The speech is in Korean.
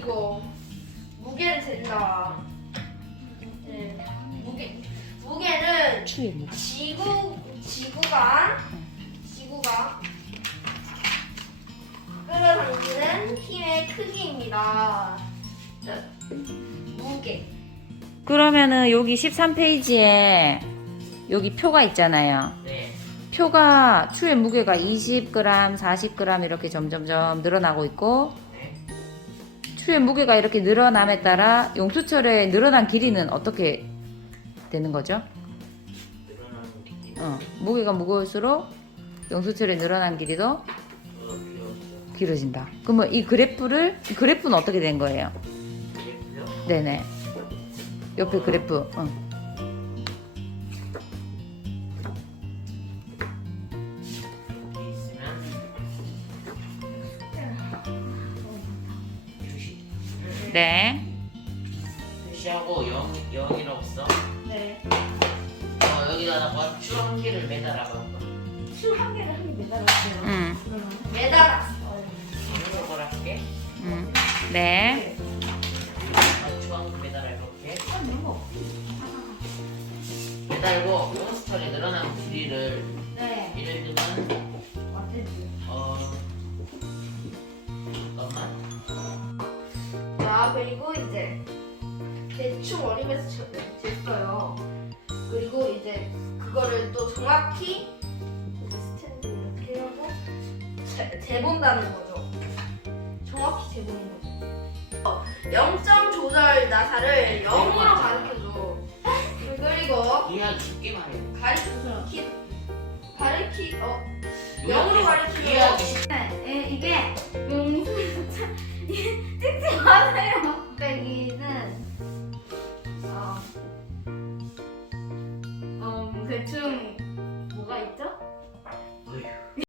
그리고 무게를 잰다. 네, 무게 무게는 지구 지구가 지구가 끌어당기는 힘의 크기입니다. 자, 무게. 그러면은 여기 13페이지에 여기 표가 있잖아요. 네. 표가 추의 무게가 20g, 40g 이렇게 점점점 늘어나고 있고 네. 추의 무게가 이렇게 늘어남에 따라 용수철의 늘어난 길이는 어떻게 되는 거죠? 어, 무게가 무거울수록 용수철의 늘어난 길이도. 길어진다. 그러면 이 그래프를 이 그래프는 어떻게 된 거예요? 네네. 옆에 그래프. 어. 네. 표시하고 0, 0이라고 써. 네. 어, 여기다가 추한 개를 매달아봐. 춤한 개를 한개 매달았어요. 음. 매달았어요. 이걸 할게. 음. 네. 추한 개 매달아 이렇게. 매달고 몬스터에 늘어난 길이를 네. 자 그리고 이제 대충 어림에서 쳤- 쟀어요. 그리고 이제 그거를 또 정확히 스탠드 이렇게 하고 재, 재본다는 거죠. 정확히 재보는 거죠. 어, 0점 조절 나사를 0으로 가르쳐줘. 그리고 이해하기 쉽게 말해. 가르치 가르치 어 요약해서 영어로 가르치면- 이해하기 쉽- 네, 이게 대충